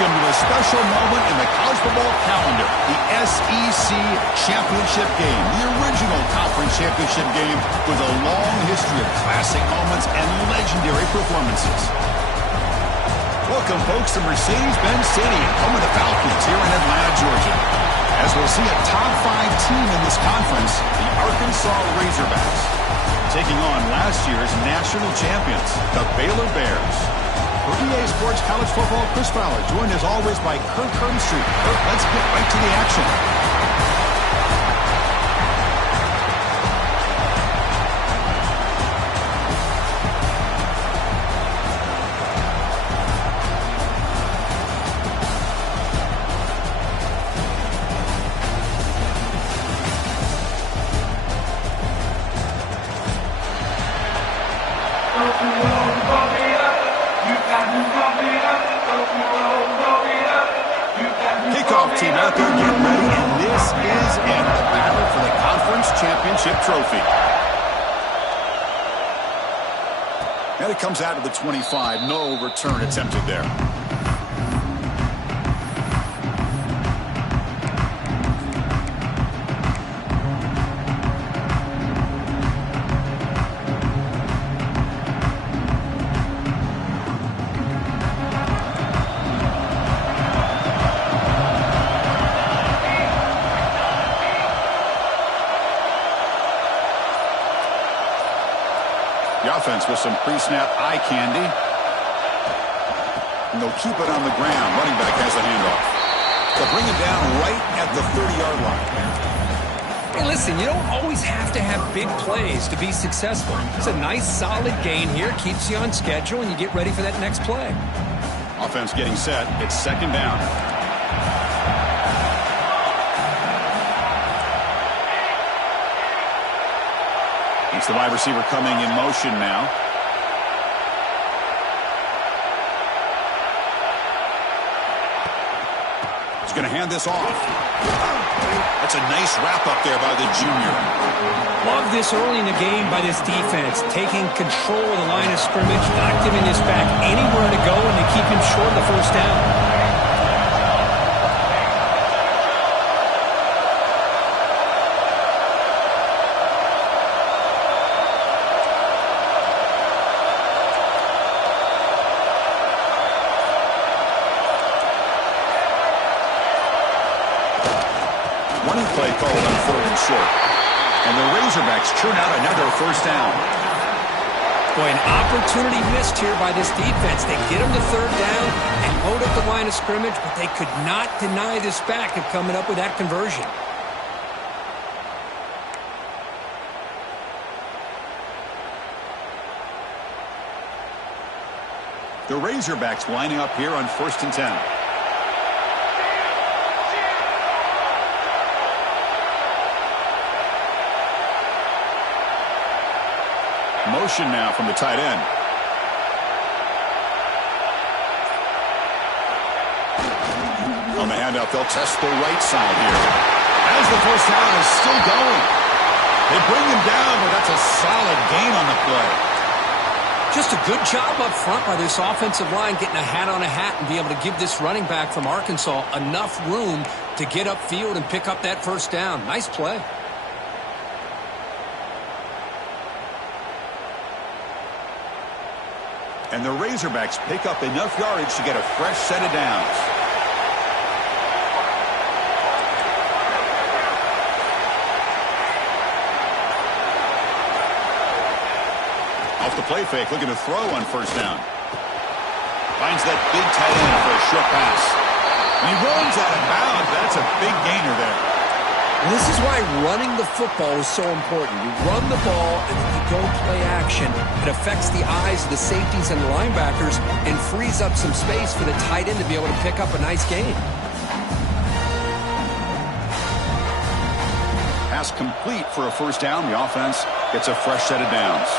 Welcome to a special moment in the college football calendar, the SEC Championship Game, the original conference championship game with a long history of classic moments and legendary performances. Welcome, folks, to Mercedes-Benz Stadium, home of the Falcons here in Atlanta, Georgia. As we'll see a top-5 team in this conference, the Arkansas Razorbacks, taking on last year's national champions, the Baylor Bears. For EA Sports College Football, Chris Fowler, joined as always by Kirk Hermstreet. Kirk, let's get right to the action. Kickoff team out there getting ready, and this is it, the battle for the conference championship trophy. And it comes out of the 25. No return attempted there. The offense with some pre-snap eye candy. And they'll keep it on the ground. Running back has the handoff. They'll bring it down right at the 30-yard line. Hey, listen, you don't always have to have big plays to be successful. It's a nice, solid gain here. Keeps you on schedule, and you get ready for that next play. Offense getting set. It's second down. It's the wide receiver coming in motion now. He's going to hand this off. That's a nice wrap up there by the junior. Love this early in the game by this defense. Taking control of the line of scrimmage, not giving this back anywhere to go, and to keep him short of the first down. Running play called on 3rd and short. And the Razorbacks churn out another first down. Boy, an opportunity missed here by this defense. They get them to 3rd down and load up the line of scrimmage, but they could not deny this back of coming up with that conversion. The Razorbacks lining up here on 1st and 10. Motion now from the tight end. On the handout, they'll test the right side here. As the first down is still going. They bring him down, but that's a solid gain on the play. Just a good job up front by this offensive line, getting a hat on a hat and be able to give this running back from Arkansas enough room to get upfield and pick up that first down. Nice play. And the Razorbacks pick up enough yardage to get a fresh set of downs. Off the play fake, looking to throw on first down. Finds that big tight end for a short pass. And he runs out of bounds. That's a big gainer there. Well, this is why running the football is so important. You run the ball, and then you don't play action. It affects the eyes of the safeties and the linebackers and frees up some space for the tight end to be able to pick up a nice gain. Pass complete for a first down. The offense gets a fresh set of downs.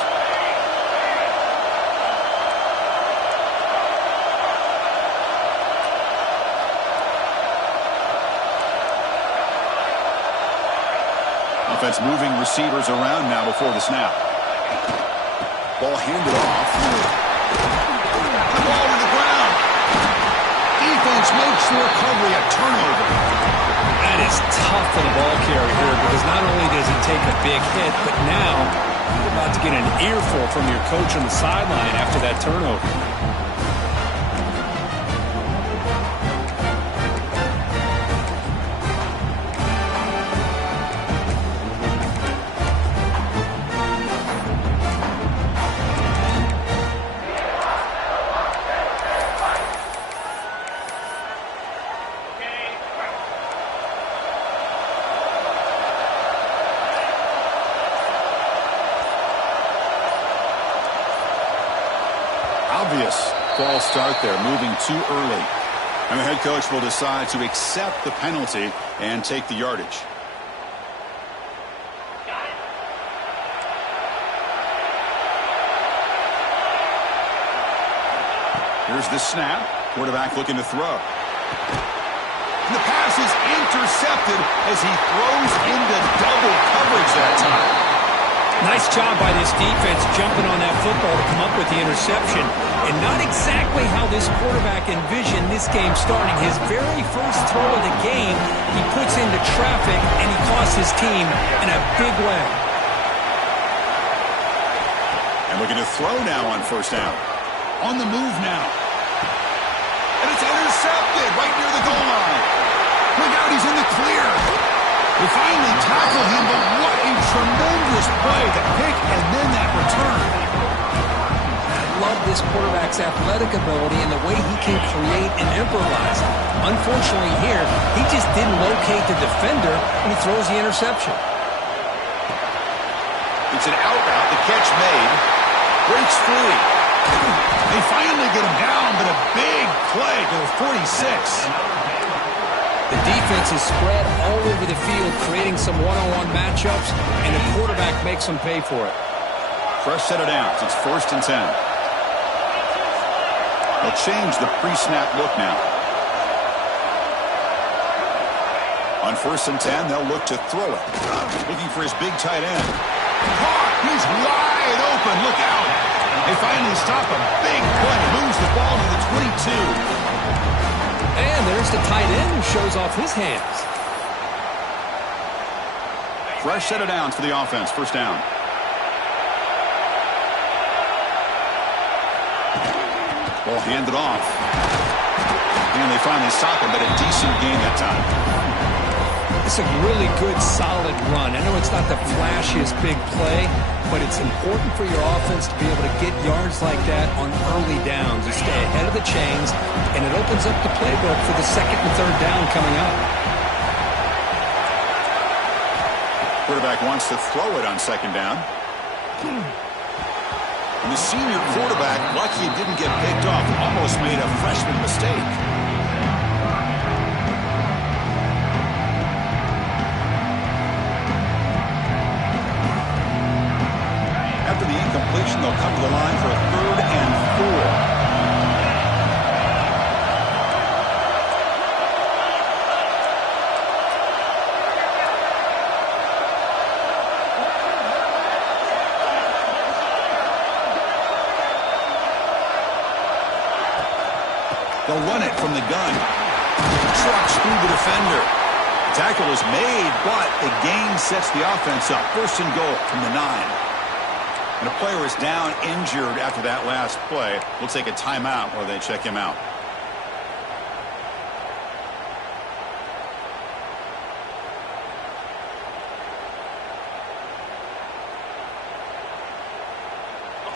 Offense moving receivers around now before the snap. Ball handed off. The ball to the ground. Defense makes the recovery a turnover. That is tough for the ball carrier here because not only does he take a big hit, but now you're about to get an earful from your coach on the sideline after that turnover. Obvious false start there, moving too early. And the head coach will decide to accept the penalty and take the yardage. Here's the snap. Quarterback looking to throw. And the pass is intercepted as he throws into double coverage that time. Nice job by this defense jumping on that football to come up with the interception. And not exactly how this quarterback envisioned this game starting. His very first throw of the game, he puts into traffic, and he costs his team in a big way. And looking to throw now on first down. On the move now. And it's intercepted right near the goal line. Look out, he's in the clear. They finally tackle him, but what a tremendous play. The pick and then that return. I love this quarterback's athletic ability and the way he can create and improvise. Unfortunately here, he just didn't locate the defender and he throws the interception. It's an out route. The catch made. Breaks free. They finally get him down, but a big play to the 46. The defense is spread all over the field, creating some one-on-one matchups, and the quarterback makes them pay for it. Fresh set of downs. It's 1st and 10. They'll change the pre-snap look now. On 1st and 10, they'll look to throw it. Looking for his big tight end. Caught! He's wide open. Look out! They finally stop a big play. Moves the ball to the 22. And there's the tight end who shows off his hands. Fresh set of downs for the offense. 1st down. Ball handed off. And they finally stop him, but a decent gain that time. It's a really good, solid run. I know it's not the flashiest big play, but it's important for your offense to be able to get yards like that on early downs. You stay ahead of the chains, and it opens up the playbook for the 2nd and 3rd down coming up. Quarterback wants to throw it on 2nd down. And the senior quarterback, lucky he didn't get picked off, almost made a freshman mistake. After the incompletion, they'll come to the line for a 3rd and 4. They'll run it from the gun. Trucks through the defender. The tackle is made, but the gain sets the offense up. 1st and goal from the 9. And a player is down injured after that last play. We'll take a timeout while they check him out.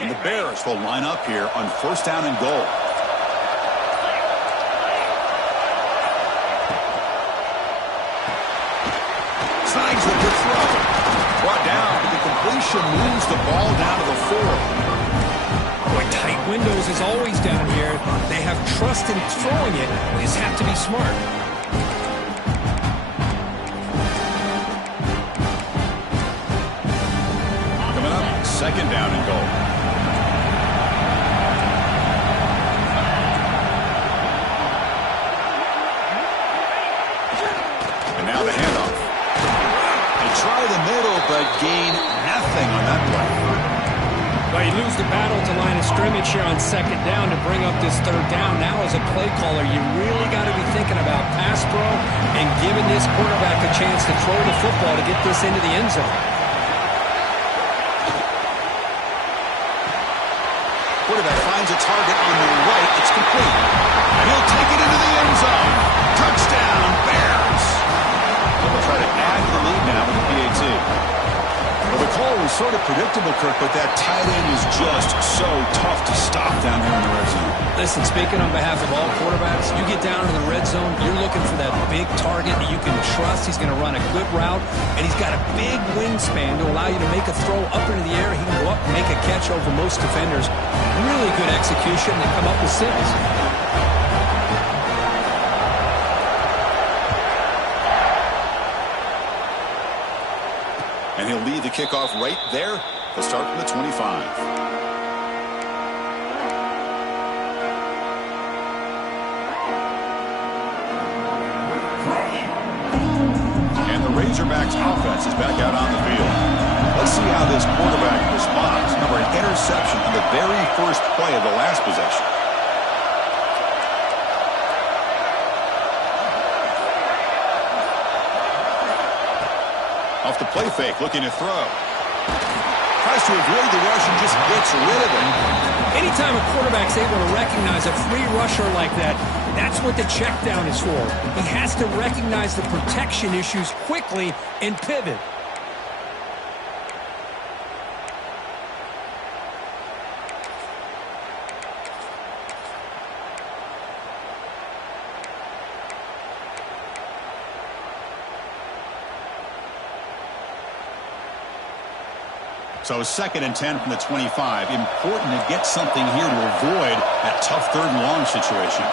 And the Bears will line up here on 1st down and goal. Signs the good throw. Brought down, but the completion moves the ball down to the 4. Boy, tight windows is always down here. They have trust in throwing it. They just have to be smart. Coming up, 2nd down and goal. And now the handoff. Try the middle, but gain nothing on that play. Well, you lose the battle to line of scrimmage here on 2nd down to bring up this 3rd down. Now, as a play caller, you really got to be throw and giving this quarterback a chance to throw the football to get this into the end zone. Quarterback finds a target on the right. It's complete. And he'll take it into the end zone. Touchdown, Bears. They'll try to add to the lead now with the PAT. Well, the call was sort of predictable, Kirk, but that tight end is just so tough to stop down there in the red zone. Listen, speaking on behalf of all quarterbacks, you get down to the red zone, you're looking for that big target that you can trust. He's going to run a good route, and he's got a big wingspan to allow you to make a throw up into the air. He can go up and make a catch over most defenders. Really good execution. They come up with 6. And he'll lead the kickoff right there. He'll start from the 25. And the Razorbacks offense is back out on the field. Let's see how this quarterback responds. Remember, an interception on the very first play of the last possession. Off the play fake, looking to throw. Tries to avoid the rush and just gets rid of it. Anytime a quarterback's able to recognize a free rusher like that, that's what the check down is for. He has to recognize the protection issues quickly and pivot. So 2nd and 10 from the 25. Important to get something here to avoid that tough 3rd and long situation.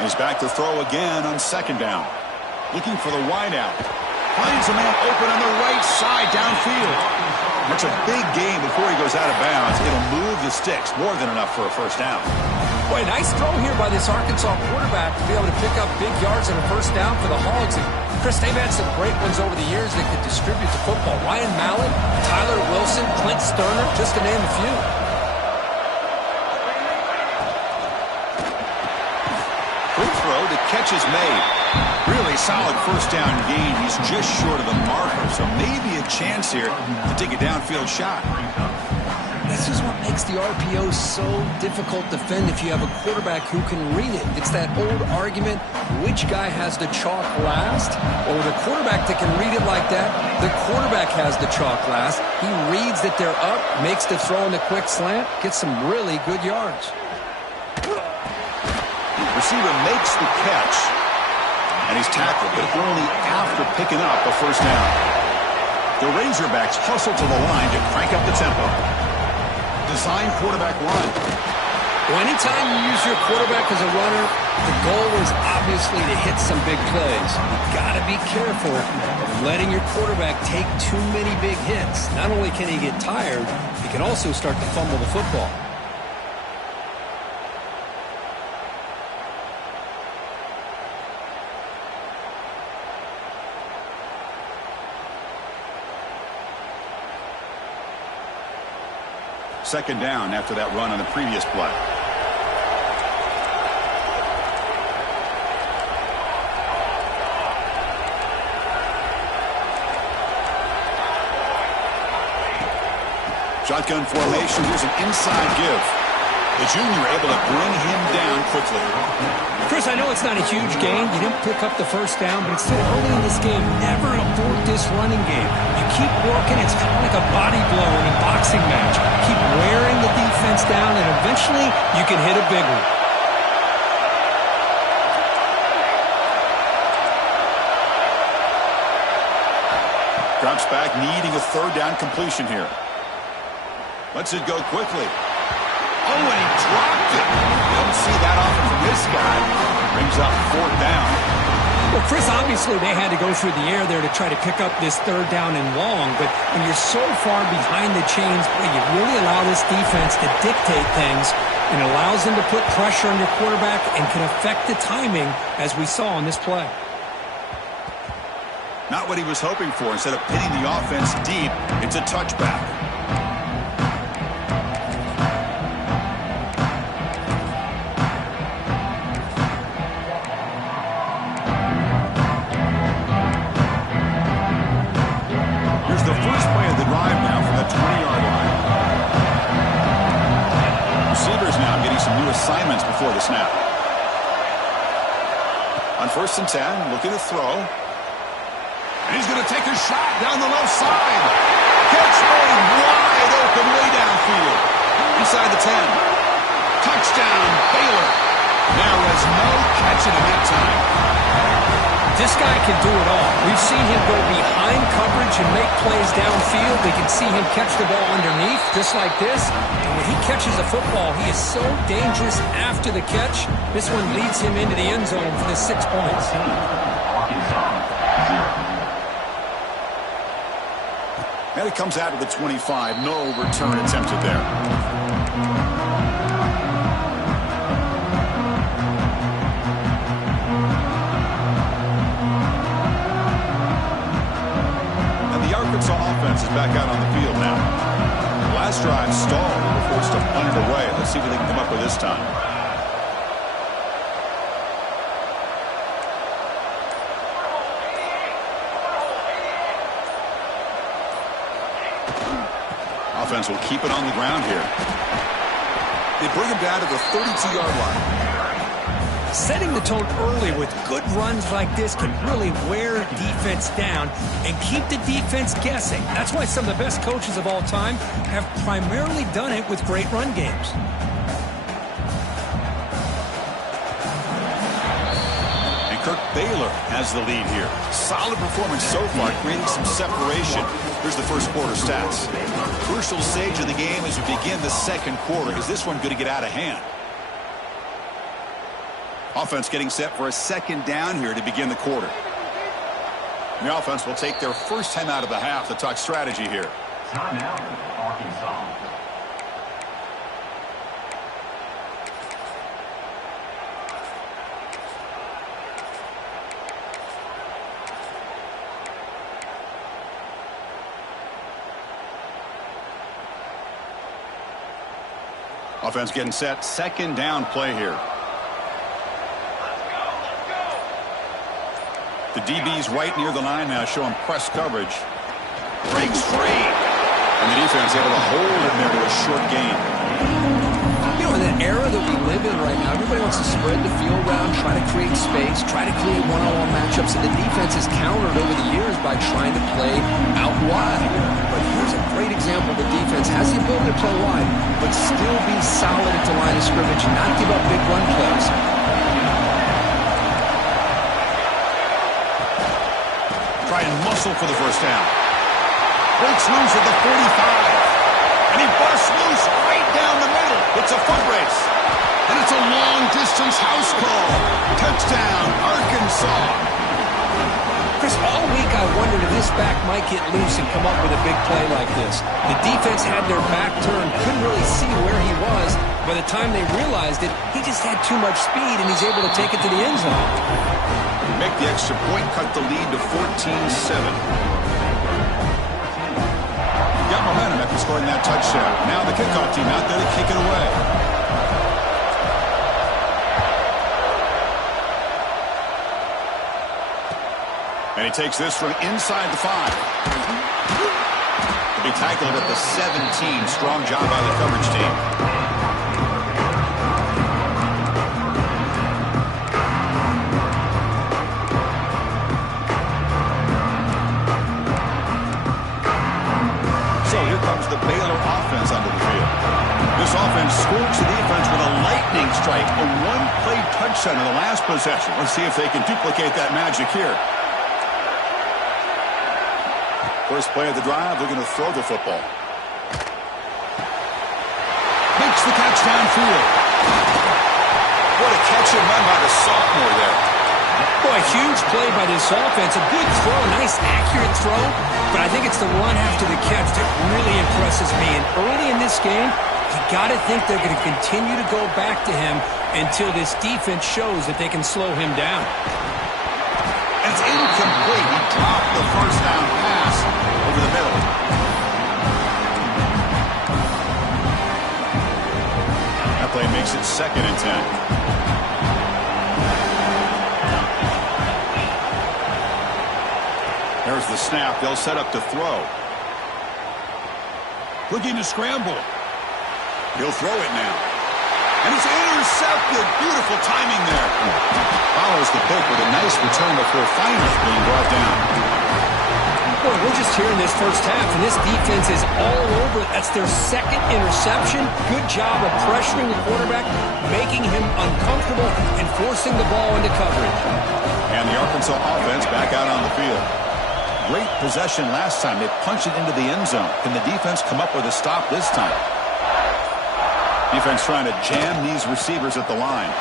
And he's back to throw again on 2nd down. Looking for the wideout. Finds a man open on the right side downfield. That's a big gain before he goes out of bounds. It'll move the sticks. More than enough for a 1st down. Boy, nice throw here by this Arkansas quarterback to be able to pick up big yards and a 1st down for the Hogs. And Chris, they've had some great ones over the years that could distribute the football. Ryan Mallett, Tyler Wilson, Clint Sterner, just to name a few. Quick throw, the catch is made. Really solid 1st down gain. He's just short of the marker, so maybe a chance here to take a downfield shot. This is what makes the RPO so difficult to defend if you have a quarterback who can read it. It's that old argument, which guy has the chalk last? Or the quarterback that can read it like that, the quarterback has the chalk last. He reads that they're up, makes the throw in the quick slant, gets some really good yards. Receiver makes the catch, and he's tackled, but only after picking up a 1st down. The Razorbacks hustle to the line to crank up the tempo. Design quarterback run. Well, anytime you use your quarterback as a runner, the goal is obviously to hit some big plays. You've got to be careful of letting your quarterback take too many big hits. Not only can he get tired, he can also start to fumble the football. Second down after that run on the previous play. Shotgun formation. Here's an inside give. The junior able to bring him down quickly. Chris, I know it's not a huge gain. You didn't pick up the 1st down, but it's still early in this game. Never abort this running game. You keep working. It's kind of like a body blow in a boxing match. Keep wearing the defense down, and eventually you can hit a big one. Drops back, needing a 3rd down completion here. Lets it go quickly. Oh, and he dropped it. You don't see that often from this guy. Brings up 4th down. Well, Chris, obviously they had to go through the air there to try to pick up this 3rd down and long, but when you're so far behind the chains, boy, you really allow this defense to dictate things, and it allows them to put pressure on your quarterback and can affect the timing, as we saw on this play. Not what he was hoping for. Instead of pinning the offense deep, it's a touchback. new assignments before the snap. On 1st and 10, looking to throw. And he's going to take a shot down the left side. Catch made wide open way downfield. Inside the 10. Touchdown, Baylor. There was no catching him that time. This guy can do it all. We've seen him go behind coverage and make plays downfield. We can see him catch the ball underneath, just like this. And when he catches a football, he is so dangerous after the catch. This one leads him into the end zone for the 6 points. And it comes out of the 25. No return attempted there. Offense is back out on the field now. Last drive stalled. They were forced to punt it away. Let's see what they can come up with this time. Offense will keep it on the ground here. They bring him down to the 32-yard line. Setting the tone early with good runs like this can really wear defense down and keep the defense guessing. That's why some of the best coaches of all time have primarily done it with great run games. And Kirk Baylor has the lead here. Solid performance so far, creating some separation. Here's the first quarter stats. Crucial stage of the game as we begin the second quarter. Is this one going to get out of hand? Offense getting set for a second down here to begin the quarter. And the offense will take their first time out of the half to talk strategy here. Timeout, Arkansas. Offense getting set. Second down play here. The DB's right near the line now, showing press coverage. Breaks free. And the defense able to hold it there to a short gain. You know, in the era that we live in right now, everybody wants to spread the field around, try to create space, try to create one-on-one matchups, and the defense has countered over the years by trying to play out wide. But here's a great example. The defense has the ability to play wide, but still be solid at the line of scrimmage, not give up big run plays. Try and muscle for the first down. Breaks loose at the 45. And he busts loose right down the middle. It's a foot race. And it's a long-distance house call. Touchdown, Arkansas. Chris, all week I wondered if this back might get loose and come up with a big play like this. The defense had their back turned, couldn't really see where he was. By the time they realized it, he just had too much speed, and he's able to take it to the end zone. Make the extra point, cut the lead to 14-7. Got momentum after scoring that touchdown. Now the kickoff team out there to kick it away. And he takes this from inside the 5. He'll be tackled at the 17. Strong job by the coverage team. The Baylor offense onto the field. This offense scorches the defense with a lightning strike, a one-play touchdown in the last possession. Let's see if they can duplicate that magic here. First play of the drive, looking to throw the football. Makes the catch downfield. What a catch and run by the sophomore there. Boy, huge play by this offense. A good throw, a nice accurate throw. But I think it's the run after the catch that really impresses me. And early in this game, you got to think they're going to continue to go back to him until this defense shows that they can slow him down. It's incomplete. He dropped the first down pass over the middle. That play makes it 2nd and 10. There's the snap. They'll set up to throw. Looking to scramble. He'll throw it now. And it's intercepted. intercepted. Beautiful timing there. Follows the pick with a nice return before finally being brought down. Boy, we're just here in this first half, and this defense is all over it. That's their second interception. Good job of pressuring the quarterback, making him uncomfortable, and forcing the ball into coverage. And the Arkansas offense back out on the field. Great possession last time. They punched it into the end zone. Can the defense come up with a stop this time? Defense trying to jam these receivers at the line.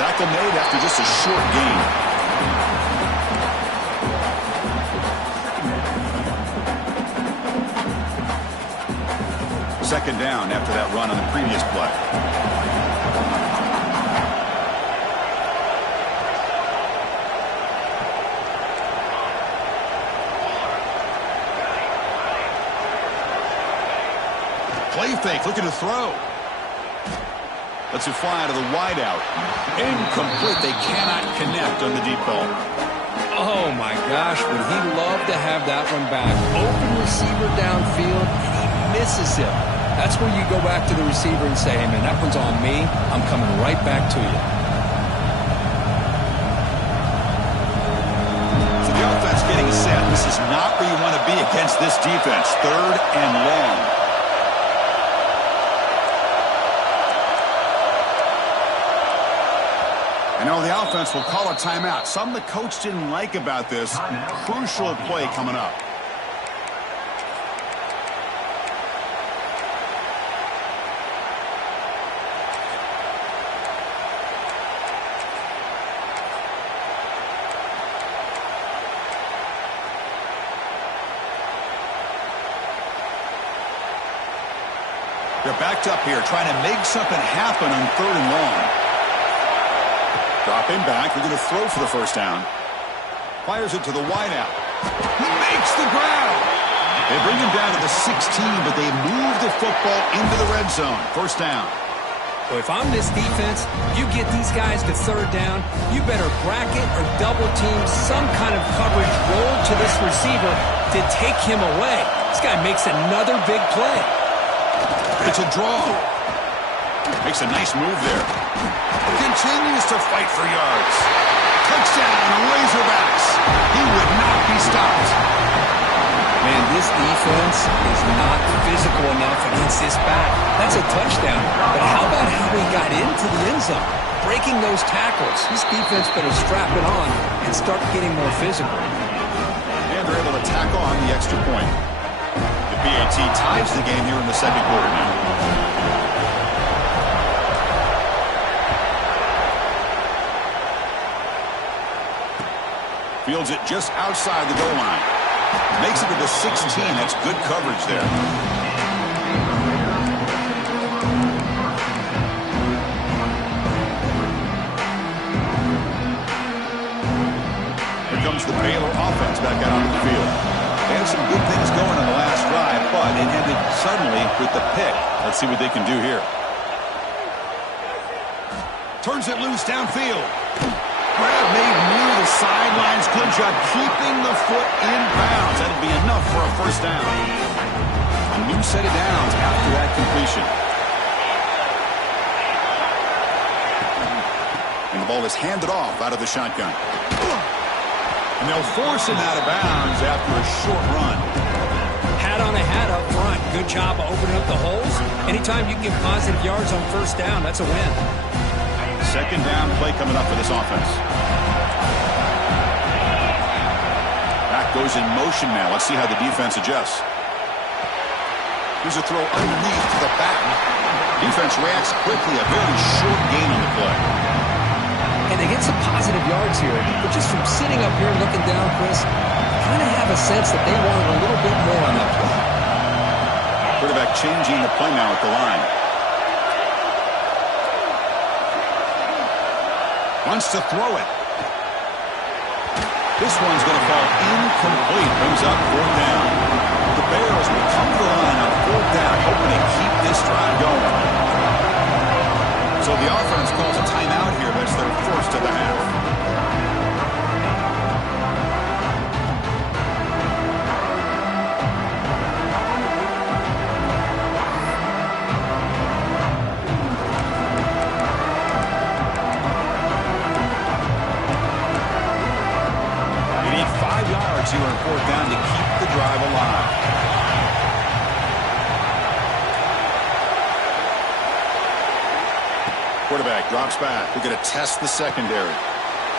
Tackle made after just a short gain. Second down after that run on the previous play. Play fake, looking to throw. Lets it fly out of the wideout. Incomplete. They cannot connect on the deep ball. Oh, my gosh, would he love to have that one back. Open receiver downfield, and he misses him. That's where you go back to the receiver and say, hey, man, that one's on me. I'm coming right back to you. So the offense getting set. This is not where you want to be against this defense. Third and long. I know the offense will call a timeout. Something the coach didn't like about this. Crucial play coming up. They're backed up here trying to make something happen on third and long. Dropping back, they're going to throw for the first down. Fires it to the wideout. He makes the grab. They bring him down to the 16, but they move the football into the red zone. First down. Well, if I'm this defense, you get these guys to third down, you better bracket or double team some kind of coverage roll to this receiver to take him away. This guy makes another big play. It's a draw. Makes a nice move there. Continues to fight for yards. Touchdown, Razorbacks. He would not be stopped. Man, this defense is not physical enough against this back. That's a touchdown. But how about how he got into the end zone? Breaking those tackles. This defense better strap it on and start getting more physical. And they're able to tack on the extra point. The PAT ties the game here in the second quarter now. Fields it just outside the goal line. Makes it to the 16. That's good coverage there. Here comes the Baylor offense back out onto the field. They had some good things going on the last drive, but it ended suddenly with the pick. Let's see what they can do here. Turns it loose downfield. Grab made near the sidelines. Good job keeping the foot in bounds. That'll be enough for a first down. A new set of downs after that completion. And the ball is handed off out of the shotgun. And they'll force him out of bounds after a short run. Hat on a hat up front. Good job of opening up the holes. Anytime you can get positive yards on first down, that's a win. Second down play coming up for this offense. Back goes in motion now. Let's see how the defense adjusts. Here's a throw underneath to the back. Defense reacts quickly. A very short gain on the play. And they get some positive yards here. But just from sitting up here and looking down, Chris, kind of have a sense that they wanted a little bit more on that play. Quarterback changing the play now at the line. Wants to throw it. This one's going to fall incomplete. Brings up fourth down. The Bears will come to the line on fourth down, hoping to keep this drive going. So the offense calls a timeout here. That's their first of the half. Quarterback drops back. We're going to test the secondary.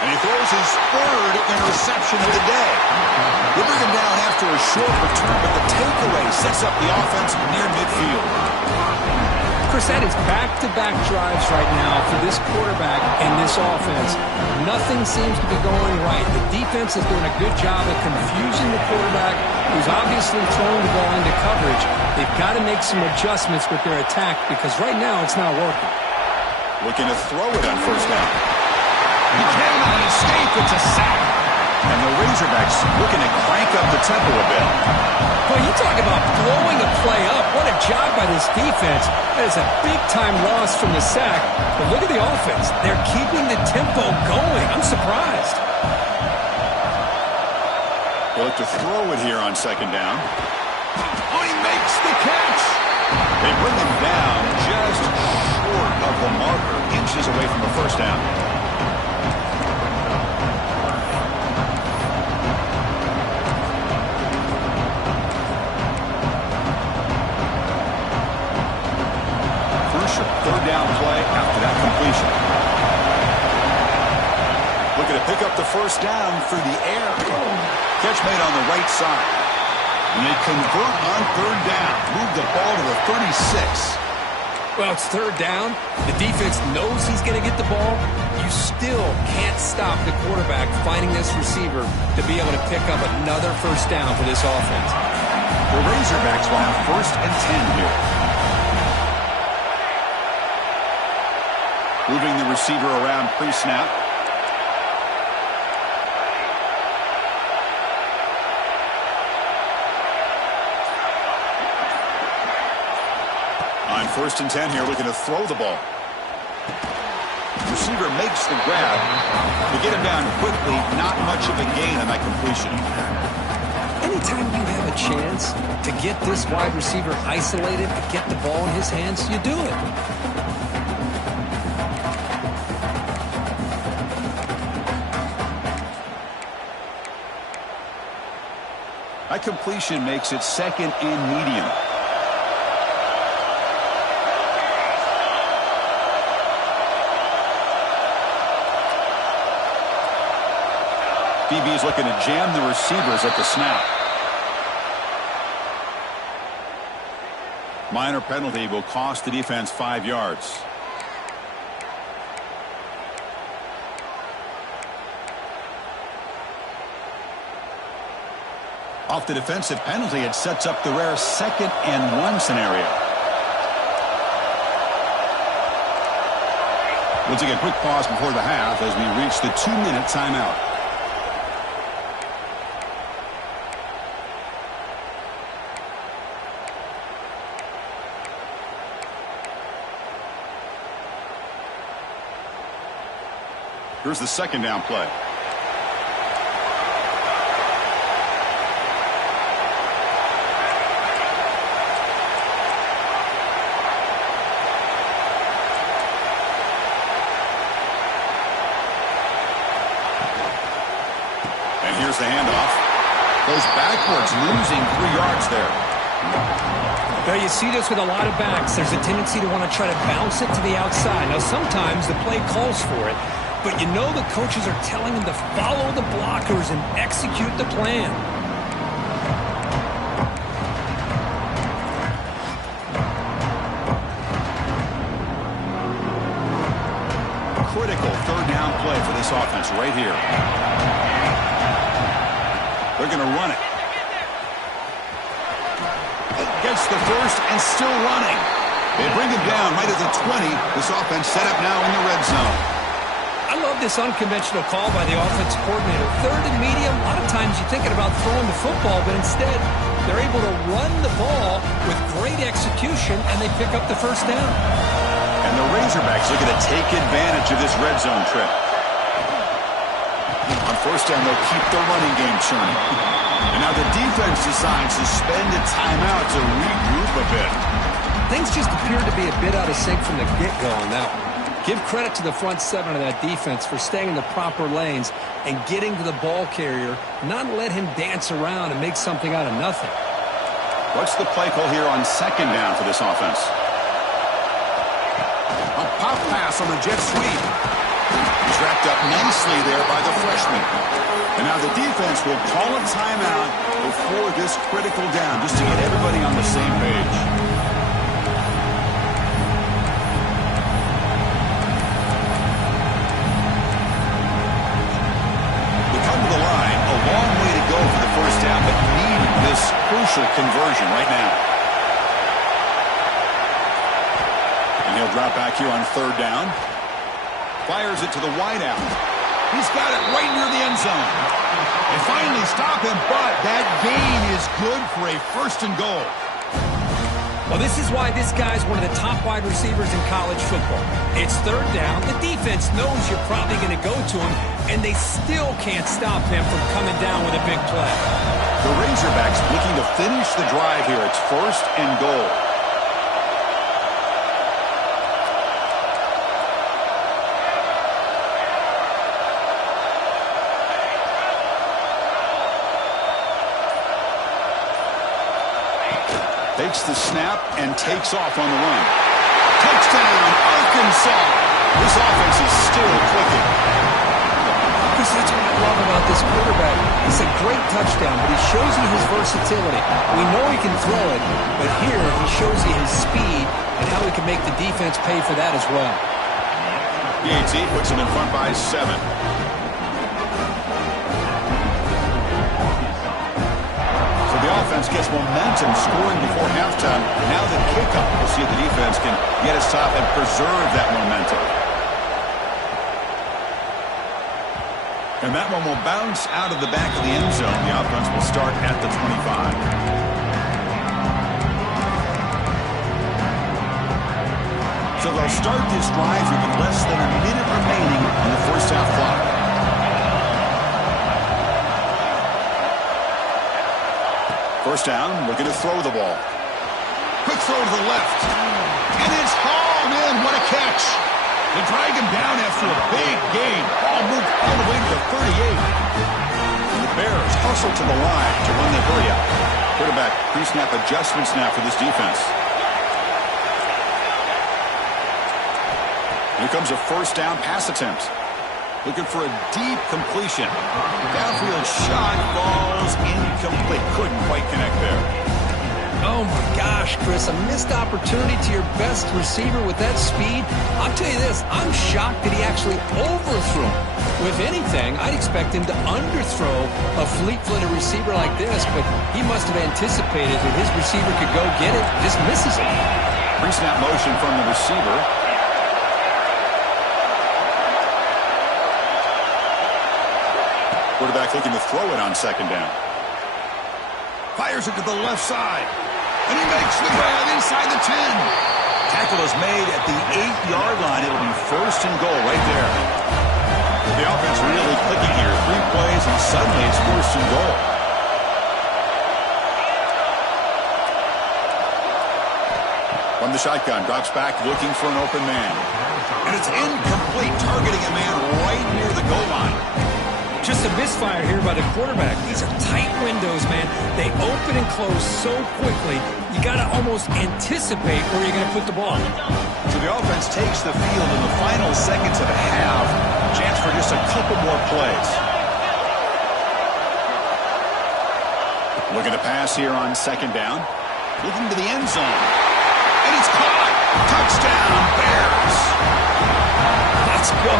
And he throws his third interception of the day. They bring him down after a short return, but the takeaway sets up the offense near midfield. Chris, that is back-to-back drives right now for this quarterback and this offense. Nothing seems to be going right. The defense is doing a good job of confusing the quarterback, who's obviously throwing the ball into coverage. They've got to make some adjustments with their attack because right now it's not working. Looking to throw it on first down. He cannot escape. It's a sack. And the Razorbacks looking to crank up the tempo a bit. Boy, you talk about blowing a play up. What a job by this defense. That is a big-time loss from the sack. But look at the offense. They're keeping the tempo going. I'm surprised. They look to throw it here on second down. Oh, he makes the catch. They bring him down just short of the marker, inches away from the first down. Third down play after that completion. Looking to pick up the first down through the air. Catch made on the right side. And they convert on third down. Move the ball to the 36. Well, it's third down. The defense knows he's going to get the ball. You still can't stop the quarterback finding this receiver to be able to pick up another first down for this offense. The Razorbacks will have first and 10 here. Moving the receiver around pre-snap. On first and 10 here, looking to throw the ball. Receiver makes the grab. To get him down quickly, not much of a gain on that completion. Anytime you have a chance to get this wide receiver isolated, to get the ball in his hands, you do it. That completion makes it second and medium. DB is looking to jam the receivers at the snap. Minor penalty will cost the defense 5 yards. Off the defensive penalty, it sets up the rare 2nd and 1 scenario. We'll take a quick pause before the half as we reach the 2-minute timeout. Here's the second down play. Here's the handoff. Goes backwards, losing 3 yards there. Now you see this with a lot of backs. There's a tendency to want to try to bounce it to the outside. Now sometimes the play calls for it, but you know the coaches are telling them to follow the blockers and execute the plan. Critical third down play for this offense right here. They're going to run it. Gets the first and still running. They bring him down right at the 20. This offense set up now in the red zone. I love this unconventional call by the offensive coordinator. Third and medium, a lot of times you're thinking about throwing the football, but instead they're able to run the ball with great execution, and they pick up the first down. And the Razorbacks looking to take advantage of this red zone trip. On first down, they'll keep the running game churning. And now the defense decides to spend a timeout to regroup a bit. Things just appear to be a bit out of sync from the get-go on that one. Give credit to the front seven of that defense for staying in the proper lanes and getting to the ball carrier, not let him dance around and make something out of nothing. What's the play call here on second down for this offense? A pop pass pass on the jet sweep. He's wrapped up nicely there by the freshman. And now the defense will call a timeout before this critical down, just to get everybody on the same page. They come to the line, a long way to go for the first down, but need this crucial conversion right now. And he'll drop back here on third down. Fires it to the wideout. He's got it right near the end zone. They finally stop him, but that gain is good for a first and goal. Well, this is why this guy's one of the top wide receivers in college football. It's third down. The defense knows you're probably going to go to him, and they still can't stop him from coming down with a big play. The Razorbacks looking to finish the drive here. It's first and goal. Takes the snap and takes off on the run. Touchdown, Arkansas! This offense is still clicking. Because that's what I love about this quarterback. It's a great touchdown, but he shows you his versatility. We know he can throw it, but here he shows you his speed and how he can make the defense pay for that as well. The AT puts him in front by 7. The offense gets momentum scoring before halftime. Now the kickoff. We'll see if the defense can get a stop and preserve that momentum. And that one will bounce out of the back of the end zone. The offense will start at the 25. So they'll start this drive with less than a minute remaining on the first half clock. First down, looking to throw the ball. Quick throw to the left. And it's hauled in. What a catch. They drag him down after a big gain. Ball moved all the way to the 38. And the Bears hustle to the line to run the hurry out. Quarterback pre-snap adjustments now for this defense. Here comes a first down pass attempt. Looking for a deep completion. Downfield shot falls incomplete. Couldn't quite connect there. Oh, my gosh, Chris. A missed opportunity to your best receiver with that speed. I'll tell you this. I'm shocked that he actually overthrew him. With anything, I'd expect him to underthrow a fleet-footed receiver like this, but he must have anticipated that his receiver could go get it. Just misses it. Pre-snap motion from the receiver. Quarterback looking to throw it on second down. Fires it to the left side. And he makes the grab inside the 10. Tackle is made at the 8-yard line. It'll be first and goal right there. The offense really clicking here. 3 plays and suddenly it's first and goal. From the shotgun, drops back looking for an open man. And it's incomplete, targeting a man right near the goal line. Just a misfire here by the quarterback. These are tight windows, man. They open and close so quickly, you got to almost anticipate where you're going to put the ball. So the offense takes the field in the final seconds of the half. Chance for just a couple more plays. Looking to pass here on second down. Looking to the end zone. And it's caught. Touchdown, Bears. Let's go.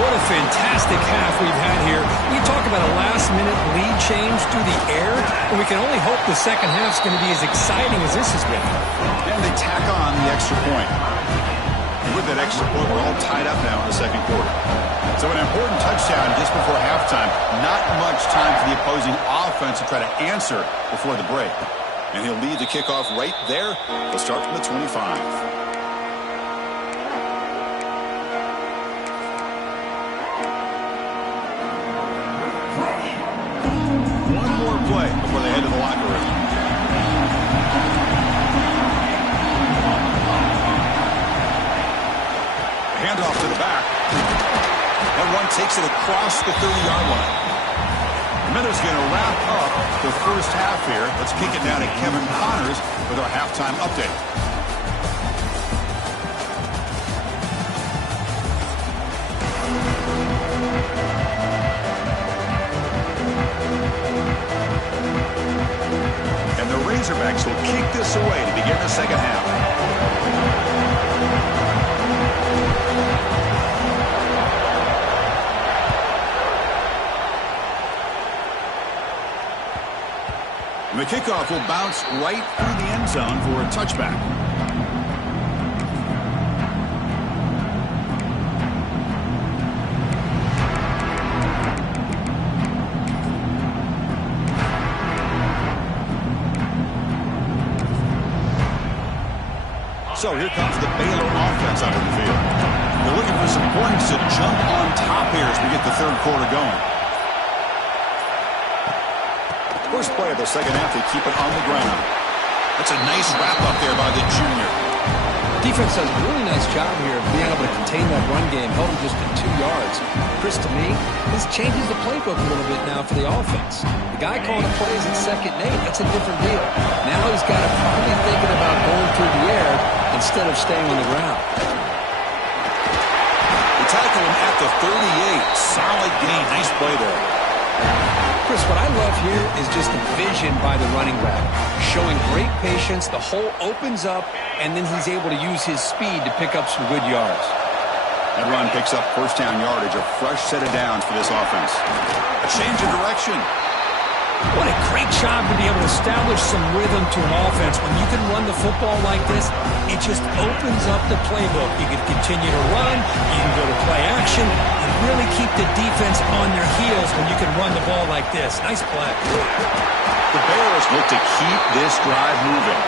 What a fantastic half we've had here. We talk about a last-minute lead change through the air, and we can only hope the second half is going to be as exciting as this has been. And they tack on the extra point. And with that extra point, we're all tied up now in the second quarter. So an important touchdown just before halftime. Not much time for the opposing offense to try to answer before the break. And he'll lead the kickoff right there. They'll start from the 25. Play before they head to the locker room. Handoff to the back. And one takes it across the 30-yard line. Miller's going to wrap up the first half here. Let's kick it down to Kevin Connors with our halftime update. minutes away to begin the second half. And the kickoff will bounce right through the end zone for a touchback. So here comes the Baylor offense out of the field. They're looking for some points to jump on top here as we get the third quarter going. First play of the second half, they keep it on the ground. That's a nice wrap-up there by the junior. Defense does a really nice job here of being able to contain that run game, held him just to 2 yards. Chris, to me, this changes the playbook a little bit now for the offense. The guy calling the plays at 2nd and 8, that's a different deal. Now he's got to probably thinking about going through the air instead of staying on the ground. They tackle him at the 38. Solid gain. Nice play there. Chris, what I love here is just the vision by the running back. Showing great patience, the hole opens up, and then he's able to use his speed to pick up some good yards. That run picks up first down yardage, a fresh set of downs for this offense. A change of direction. What a great job to be able to establish some rhythm to an offense. When you can run the football like this, it just opens up the playbook. You can continue to run, you can go to play action, and really keep the defense on their heels when you can run the ball like this. Nice play. The Bears look to keep this drive moving.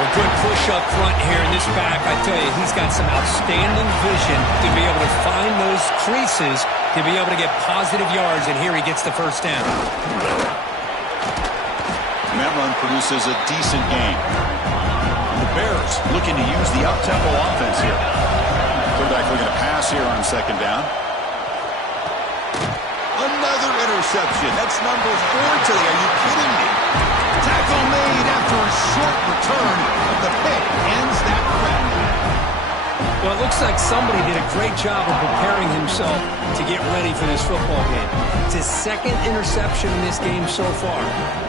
Well, good push up front here in this back. I tell you, he's got some outstanding vision to be able to find those creases to be able to get positive yards, and here he gets the first down. And that run produces a decent gain. The Bears looking to use the up-tempo offense here. Quarterback looking to pass here on second down. Another interception. That's number 4 today. Are you kidding me? Tackle made after a short return, but the pick ends that threat. Well, it looks like somebody did a great job of preparing himself to get ready for this football game. It's his 2nd interception in this game so far.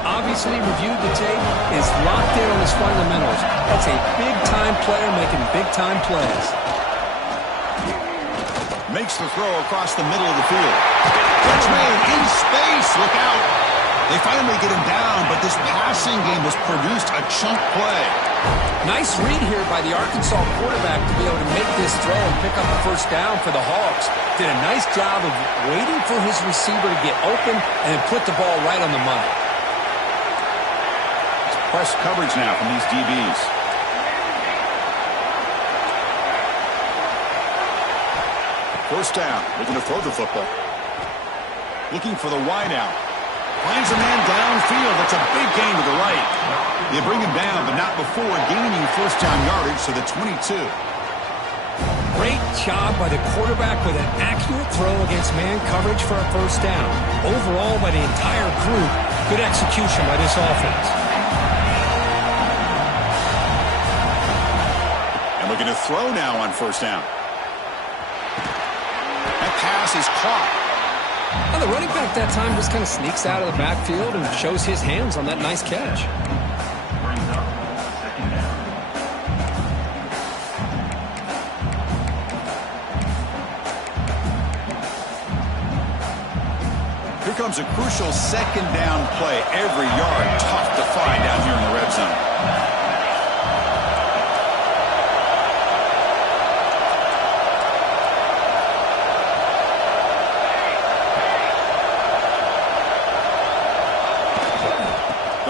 Obviously reviewed the tape, is locked in on his fundamentals. That's a big-time player making big-time plays. Makes the throw across the middle of the field. Catch made in space. Look out. They finally get him down, but this passing game has produced a chunk play. Nice read here by the Arkansas quarterback to be able to make this throw and pick up the first down for the Hogs. Did a nice job of waiting for his receiver to get open and then put the ball right on the money. It's press coverage now from these DBs. First down, looking to throw the football. Looking for the wideout. Finds a man downfield. That's a big gain to the right. They bring him down, but not before gaining first down yardage to the 22. Great job by the quarterback with an accurate throw against man coverage for a first down. Overall, by the entire group, good execution by this offense. And looking to throw now on first down. That pass is caught. Well, the running back that time just kind of sneaks out of the backfield and shows his hands on that nice catch. Brings up second down. Here comes a crucial second down play. Every yard tough to find down here in the red zone.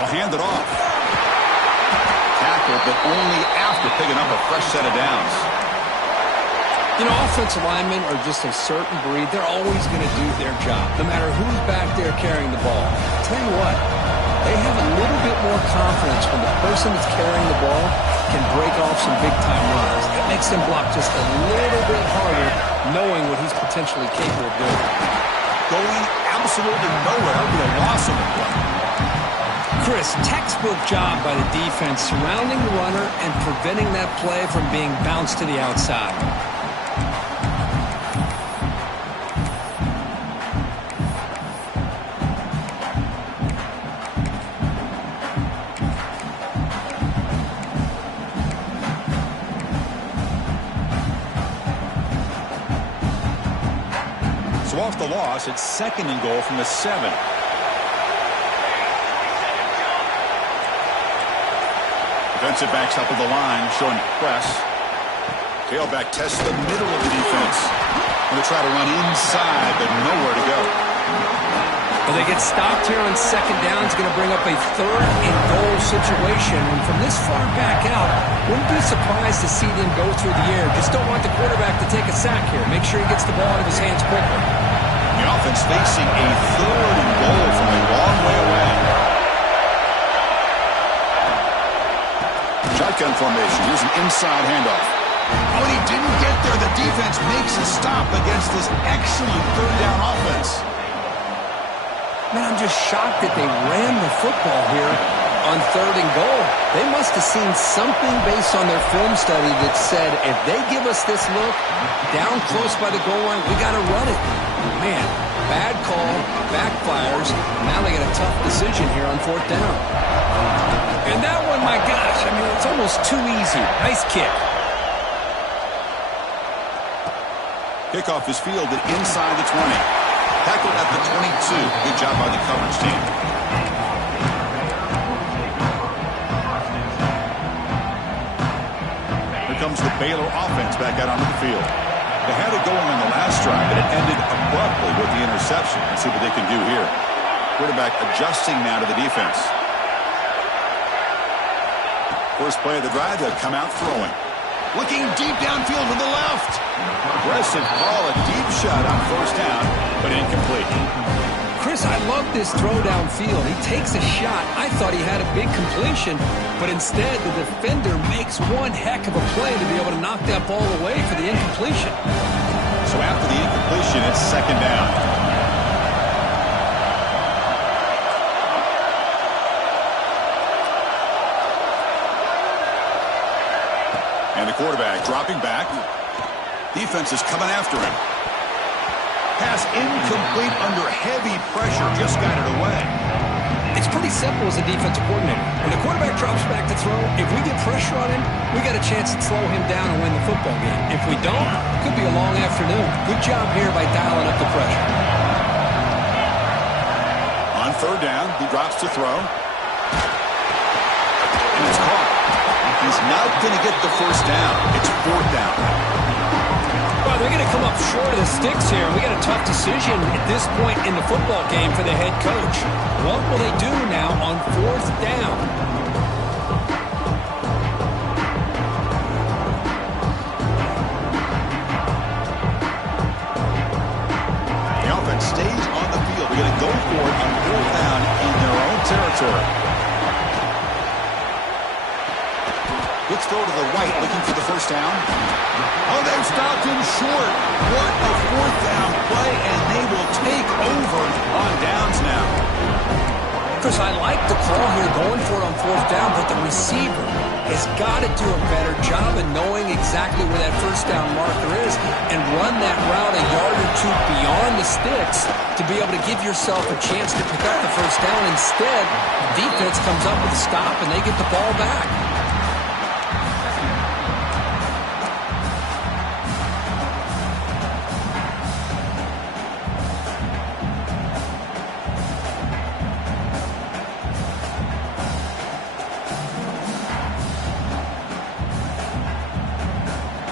Hand it off. Tackled, but only after picking up a fresh set of downs. You know, offensive linemen are just a certain breed. They're always going to do their job, no matter who's back there carrying the ball. I'll tell you what, they have a little bit more confidence when the person that's carrying the ball can break off some big-time runs. It makes them block just a little bit harder, knowing what he's potentially capable of doing. Going absolutely nowhere with a loss of the play. Chris, textbook job by the defense surrounding the runner and preventing that play from being bounced to the outside. So off the loss, it's 2nd and goal from the 7. Defensive backs up at the line, showing press. Tailback tests the middle of the defense. Going to try to run inside, but nowhere to go. Well, they get stopped here on 2nd down. It's going to bring up a 3rd and goal situation. And from this far back out, wouldn't be surprised to see them go through the air. Just don't want the quarterback to take a sack here. Make sure he gets the ball out of his hands quickly. The offense facing a 3rd and goal from a long way away. Shotgun formation. Here's an inside handoff. Oh, and he didn't get there. The defense makes a stop against this excellent 3rd down offense. Man, I'm just shocked that they ran the football here on 3rd and goal. They must have seen something based on their film study that said, if they give us this look down close by the goal line, we got to run it. Man, bad call, backfires. Now they got a tough decision here on 4th down. And that one, my gosh, I mean, it's almost too easy. Nice kick. Kickoff is fielded inside the 20. Tackled at the 22. Good job by the coverage team. Here comes the Baylor offense back out onto the field. They had it going on the last drive, but it ended abruptly with the interception. Let's see what they can do here. Quarterback adjusting now to the defense. First play of the drive, they'll come out throwing. Looking deep downfield to the left. Aggressive call, a deep shot on 1st down, but incomplete. Chris, I love this throw downfield. He takes a shot. I thought he had a big completion, but instead the defender makes one heck of a play to be able to knock that ball away for the incompletion. So after the incompletion, it's 2nd down. And the quarterback dropping back. Defense is coming after him. Pass incomplete under heavy pressure. Just got it away. It's pretty simple as a defensive coordinator. When the quarterback drops back to throw, if we get pressure on him, we got a chance to slow him down and win the football game. If we don't, it could be a long afternoon. Good job here by dialing up the pressure. On 3rd down, he drops to throw. And it's caught. He's not going to get the 1st down. It's 4th down. Well, they're going to come up short of the sticks here. We got a tough decision at this point in the football game for the head coach. What will they do now on 4th down? The offense stays on the field. They're going to go for it on 4th down in their own territory. Quick throw to the right, looking for the 1st down. Oh, they've stopped him short. What a 4th down play, and they will take over on downs now. Chris, I like the call here going for it on 4th down, but the receiver has got to do a better job of knowing exactly where that 1st down marker is and run that route a yard or 2 beyond the sticks to be able to give yourself a chance to pick up the 1st down. Instead, the defense comes up with a stop, and they get the ball back.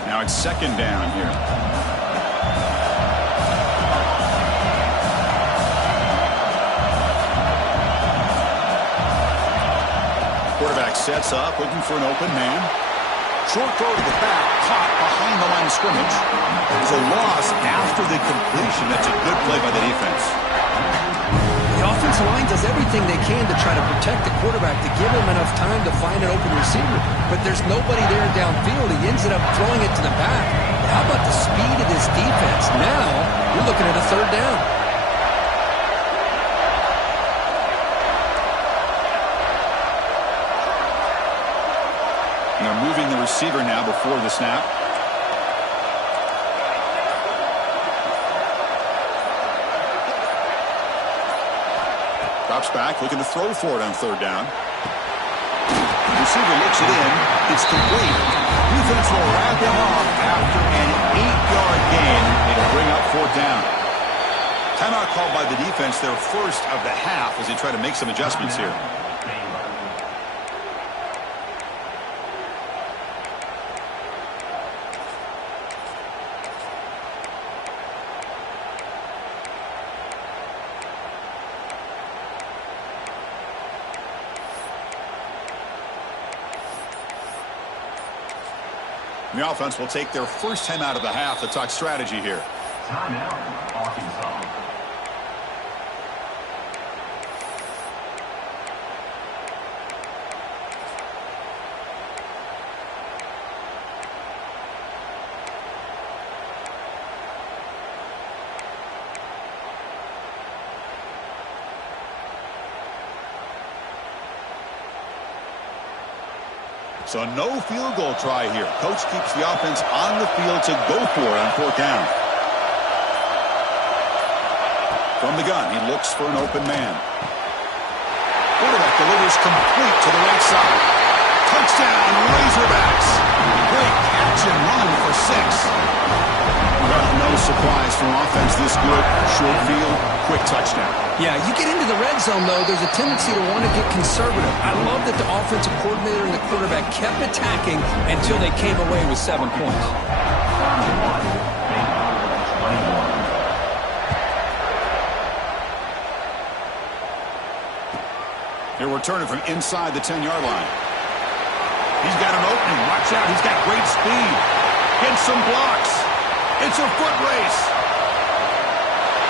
Now it's 2nd down here. Quarterback sets up, looking for an open man. Short throw to the back, caught behind the line of scrimmage. It was a loss after the completion. That's a good play by the defense. The offensive line does everything they can to try to protect the quarterback, to give him enough time to find an open receiver. But there's nobody there downfield. He ends up throwing it to the back. But how about the speed of this defense? Now, we're looking at a 3rd down. They're moving the receiver now before the snap. Drops back, looking to throw for it on 3rd down. The receiver looks it in. It's complete. Defense will wrap him off after an 8-yard gain. It'll bring up 4th down. Timeout called by the defense, their first of the half, as they try to make some adjustments here. The offense will take their first time out of the half to talk strategy here. Timeout, Arkansas. So no field goal try here. Coach keeps the offense on the field to go for it on fourth down. From the gun, he looks for an open man. Quarterback delivers complete to the right side. Touchdown, Razorbacks. Great catch and run for 6. Well, no surprise for an offense this good. Short field, quick touchdown. Yeah, you get into the red zone, though, there's a tendency to want to get conservative. I love that the offensive coordinator and the quarterback kept attacking until they came away with 7 points. They're returning from inside the 10-yard line. He's got an opening. Watch out. He's got great speed. Gets some blocks. It's a foot race.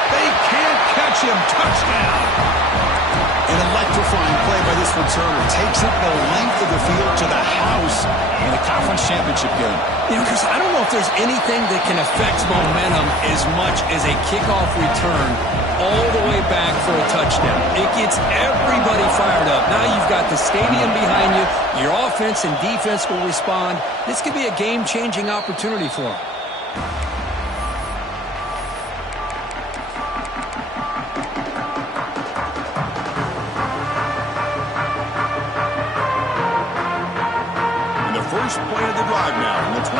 They can't catch him. Touchdown. An electrifying play by this returner. Takes it the length of the field to the house in the conference championship game. You know, Chris, I don't know if there's anything that can affect momentum as much as a kickoff return all the way back for a touchdown. It gets everybody fired up. Now you've got the stadium behind you. Your offense and defense will respond. This could be a game-changing opportunity for them. First play of the drive now from the 25.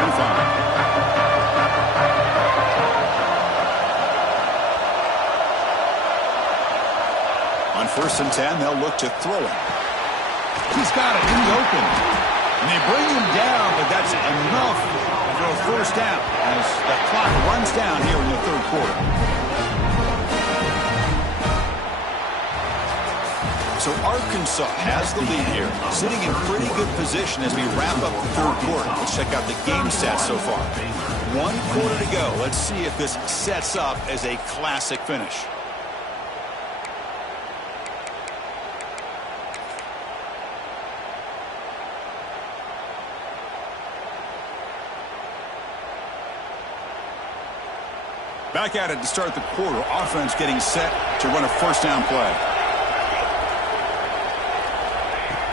On 1st and 10, they'll look to throw it. He's got it in the open. And they bring him down, but that's enough for a first down as the clock runs down here in the third quarter. So Arkansas has the lead here, sitting in pretty good position as we wrap up the third quarter. Let's check out the game stats so far. 1 quarter to go. Let's see if this sets up as a classic finish. Back at it to start the quarter. Offense getting set to run a first down play.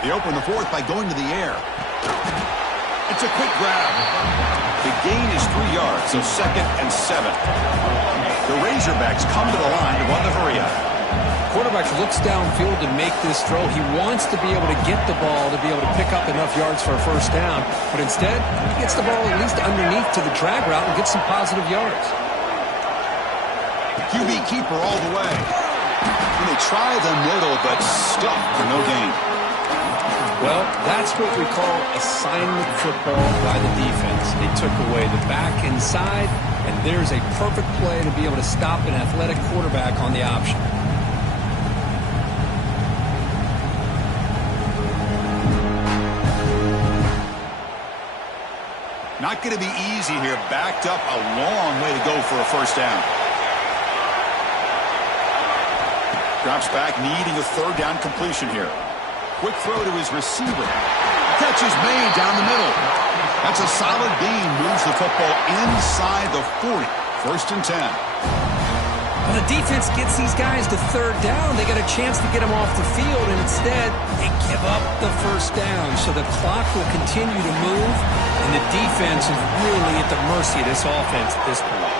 They open the fourth by going to the air. It's a quick grab. The gain is 3 yards, so 2nd and 7. The Razorbacks come to the line to run the hurry-up. Quarterback looks downfield to make this throw. He wants to be able to get the ball to be able to pick up enough yards for a first down. But instead, he gets the ball at least underneath to the drag route and gets some positive yards. QB keeper all the way. And they try the middle, but stuck for no gain. Well, that's what we call assignment football by the defense. They took away the back inside, and there's a perfect play to be able to stop an athletic quarterback on the option. Not going to be easy here. Backed up a long way to go for a first down. Drops back, needing a third down completion here. Quick throw to his receiver. Catch is made down the middle. That's a solid gain. Moves the football inside the 40. 1st and 10. When the defense gets these guys to third down, they get a chance to get them off the field, and instead they give up the first down. So the clock will continue to move, and the defense is really at the mercy of this offense at this point.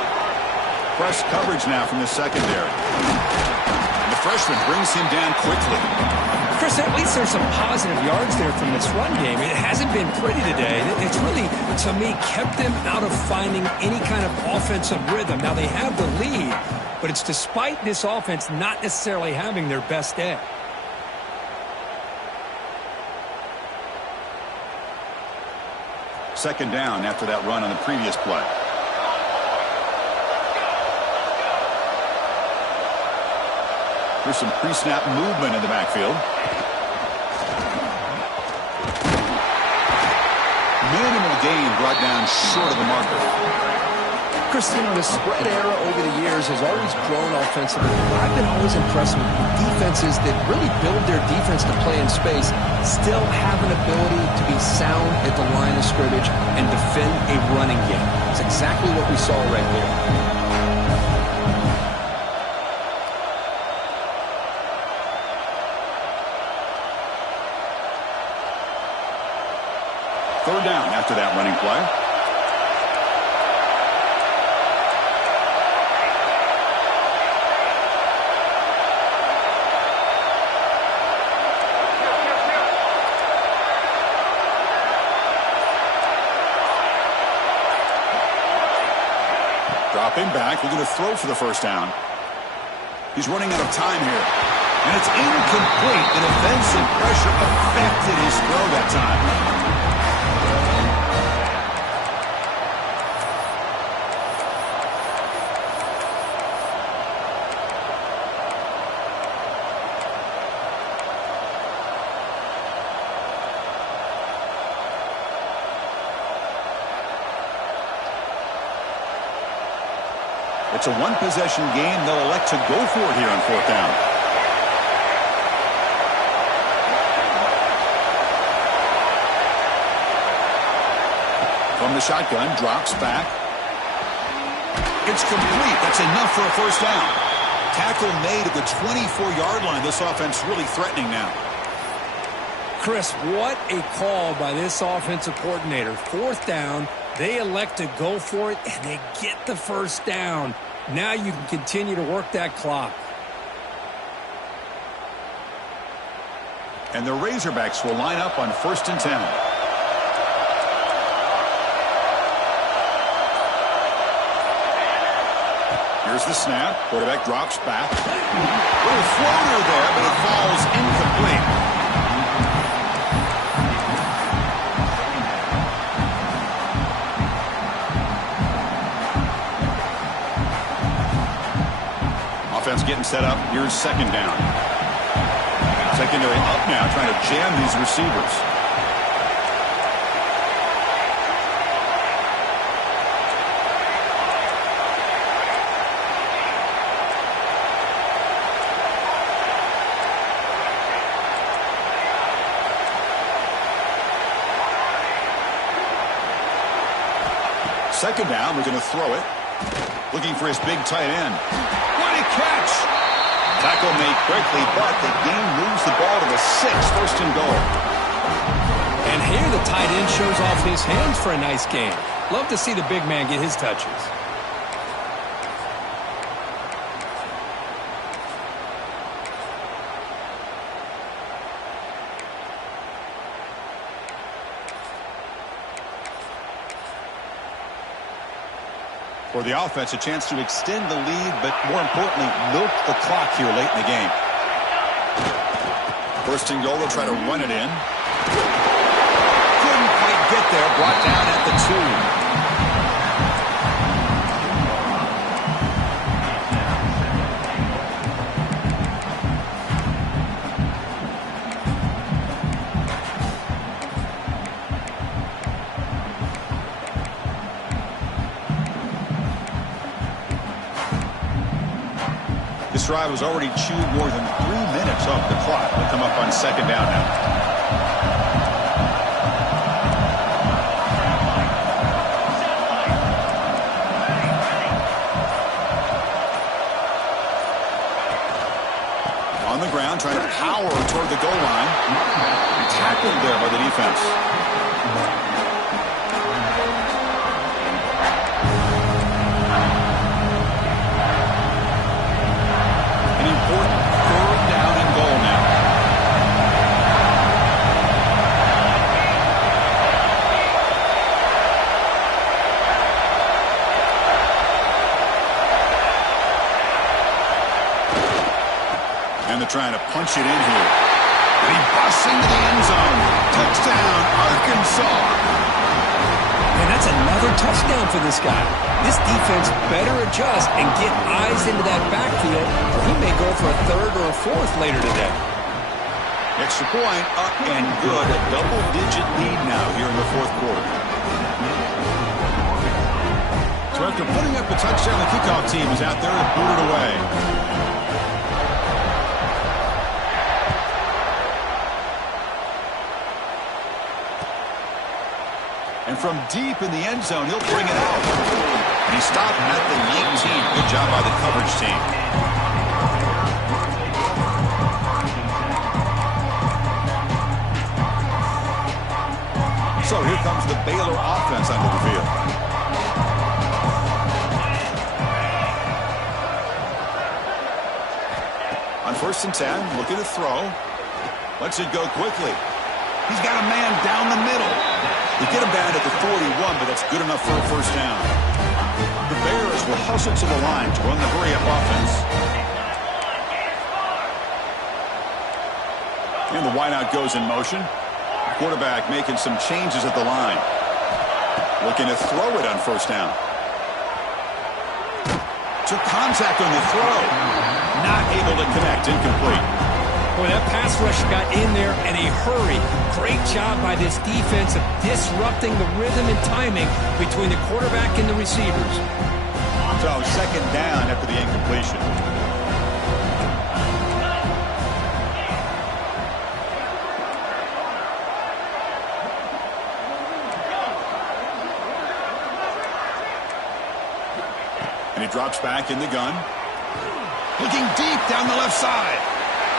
Fresh coverage now from the secondary. The freshman brings him down quickly. Chris, at least there's some positive yards there from this run game. It hasn't been pretty today. It's really, to me, kept them out of finding any kind of offensive rhythm. Now, they have the lead, but it's despite this offense not necessarily having their best day. Second down after that run on the previous play. Here's some pre-snap movement in the backfield. Minimal gain brought down short of the marker. Chris, the spread era over the years has always grown offensively. I've been always impressed with defenses that really build their defense to play in space, still have an ability to be sound at the line of scrimmage and defend a running game. It's exactly what we saw right there. Third down after that running play. Dropping back, looking to throw for the first down. He's running out of time here. And it's incomplete. The defensive pressure affected his throw that time. It's a one-possession game. They'll elect to go for it here on fourth down. From the shotgun, drops back. It's complete. That's enough for a first down. Tackle made at the 24-yard line. This offense really threatening now. Chris, what a call by this offensive coordinator. Fourth down, they elect to go for it, and they get the first down. Now you can continue to work that clock. And the Razorbacks will line up on 1st and 10. Here's the snap. Quarterback drops back. Little floater there, but it falls incomplete. Offense getting set up. Here's second down. Secondary up now, trying to jam these receivers. Second down, we're going to throw it. Looking for his big tight end. What a catch! Tackle made quickly, but the game moves the ball to the 6, 1st and goal. And here the tight end shows off his hands for a nice game. Love to see the big man get his touches. For the offense, a chance to extend the lead, but more importantly, milk the clock here late in the game. 1st and goal, they'll try to run it in. Couldn't quite get there, brought down at the 2. This drive has already chewed more than 3 minutes off the clock. They'll come up on second down now. On the ground, trying to power toward the goal line. Tackled there by the defense. trying to punch it in here. And he busts into the end zone. Touchdown, Arkansas. And that's another touchdown for this guy. This defense better adjust and get eyes into that backfield, or he may go for a third or a fourth later today. Extra point, up and good. A double-digit lead now here in the fourth quarter. So after putting up a touchdown, the kickoff team is out there to boot it away. And from deep in the end zone, he'll bring it out. And he stopped at the 19. Good job by the coverage team. So here comes the Baylor offense onto the field. On 1st and 10, looking to throw. Lets it go quickly. He's got a man down the middle. They get him down at the 41, but that's good enough for a first down. The Bears will hustle to the line to run the hurry-up offense. And the wideout goes in motion. Quarterback making some changes at the line. Looking to throw it on first down. Took contact on the throw. Not able to connect. Incomplete. Boy, that pass rush got in there in a hurry. Great job by this defense of disrupting the rhythm and timing between the quarterback and the receivers. So second down after the incompletion. And he drops back in the gun. Looking deep down the left side.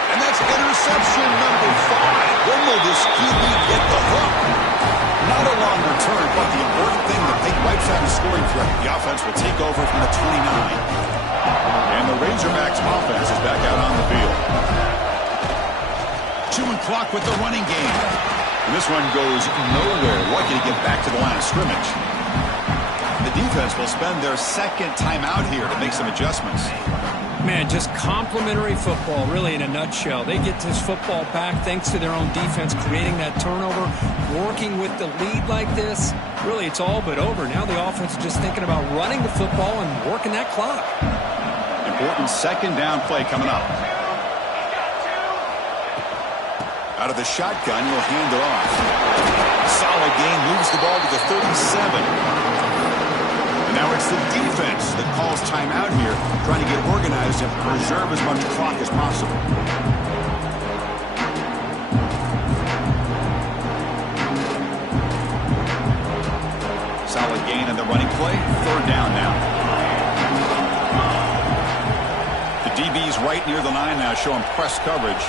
And that's interception number 5. When will this QB get the hook? Not a long return, but the important thing, the big wipes out a scoring threat. The offense will take over from the 29. And the Razorbacks offense is back out on the field. Chewing clock with the running game. And this one goes nowhere. Lucky to get back to the line of scrimmage. The defense will spend their second timeout here to make some adjustments. Man, just complimentary football, really, in a nutshell. They get this football back thanks to their own defense, creating that turnover, working with the lead like this. Really, it's all but over. Now the offense is just thinking about running the football and working that clock. Important second down play coming up. Out of the shotgun, he'll hand it off. Solid gain, moves the ball to the 37. Now it's the defense that calls timeout here, trying to get organized and preserve as much clock as possible. Solid gain in the running play. Third down now. The DB's right near the line now, showing press coverage.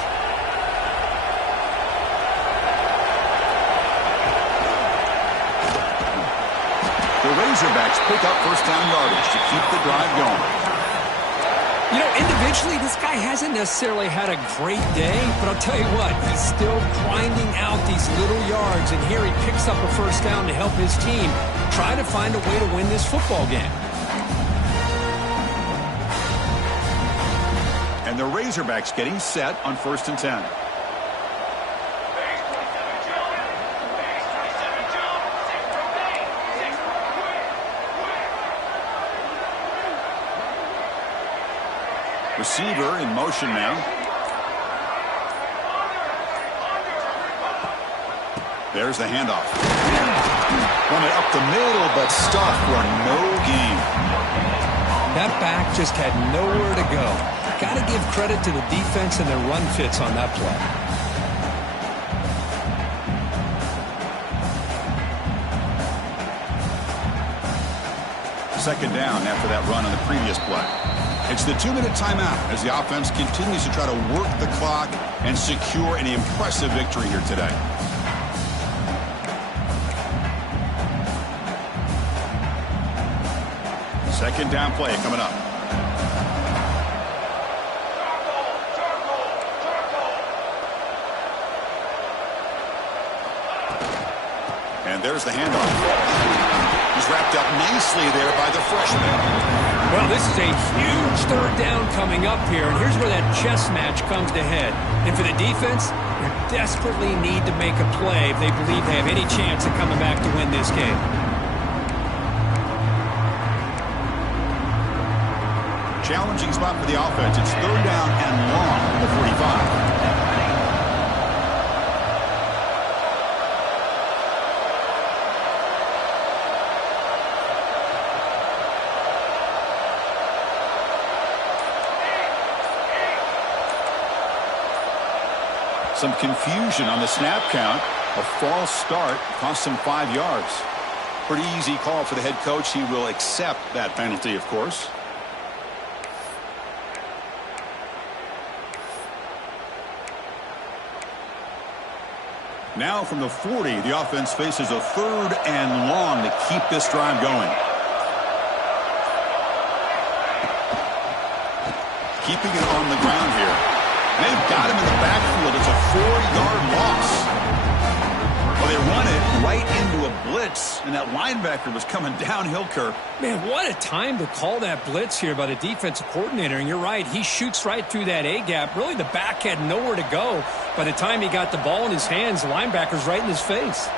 The Razorbacks pick up first down yardage to keep the drive going. You know, individually, this guy hasn't necessarily had a great day, but I'll tell you what, he's still grinding out these little yards, and here he picks up a first down to help his team try to find a way to win this football game. And the Razorbacks getting set on 1st and 10. Receiver in motion now. There's the handoff. Running up the middle, but stuffed for no gain. That back just had nowhere to go. Got to give credit to the defense and their run fits on that play. Second down after that run on the previous play. It's the 2-minute timeout as the offense continues to try to work the clock and secure an impressive victory here today. Second down play coming up. And there's the handoff. He's wrapped up nicely there by the freshman. Well, this is a huge third down coming up here, and here's where that chess match comes to head. And for the defense, they desperately need to make a play if they believe they have any chance of coming back to win this game. Challenging spot for the offense. It's third down and long from the 45. Some confusion on the snap count. A false start cost him 5 yards. Pretty easy call for the head coach. He will accept that penalty, of course. Now from the 40, the offense faces a third and long to keep this drive going. Keeping it on the ground here. They've got him in the backfield. It's a 4-yard loss. Well, they run it right into a blitz, and that linebacker was coming downhill, Kirk. Man, what a time to call that blitz here by the defensive coordinator. And you're right, he shoots right through that A-gap. Really, the back had nowhere to go. By the time he got the ball in his hands, the linebacker's right in his face.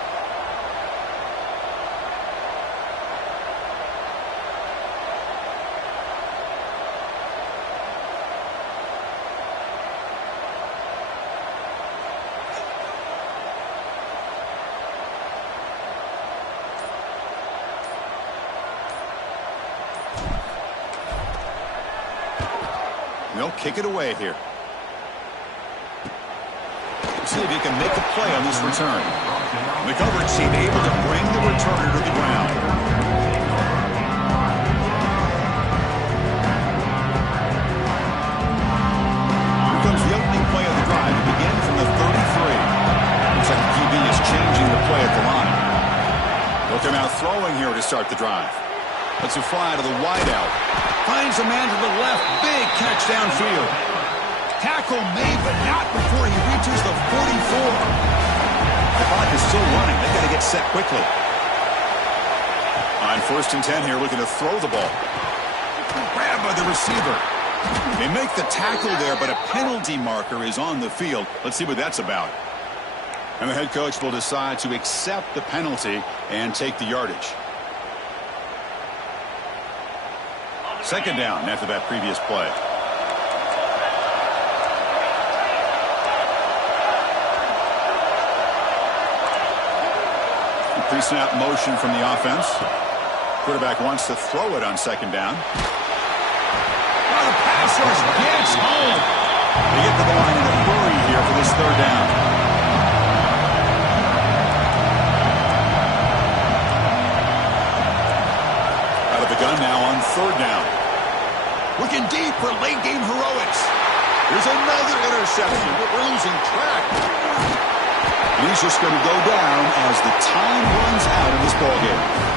They'll kick it away here. See if he can make a play on this return. The coverage team able to bring the returner to the ground. Here comes the opening play of the drive. It begins from the 33. Looks like the QB is changing the play at the line. They'll come out throwing here to start the drive. Let's a fly to the wideout. Finds a man to the left. Big catch downfield. Tackle made, but not before he reaches the 44. The clock is still running. They've got to get set quickly. On 1st and 10 here, looking to throw the ball. Grabbed by the receiver. They make the tackle there, but a penalty marker is on the field. Let's see what that's about. And the head coach will decide to accept the penalty and take the yardage. Second down after that previous play. Pre-snap motion from the offense. Quarterback wants to throw it on second down. Oh, the pass rush gets home. They get to the line in a hurry here for this third down. Out of the gun now on third down. Looking deep for late-game heroics. There's another interception, but we're losing track. And he's just going to go down as the time runs out of this ballgame.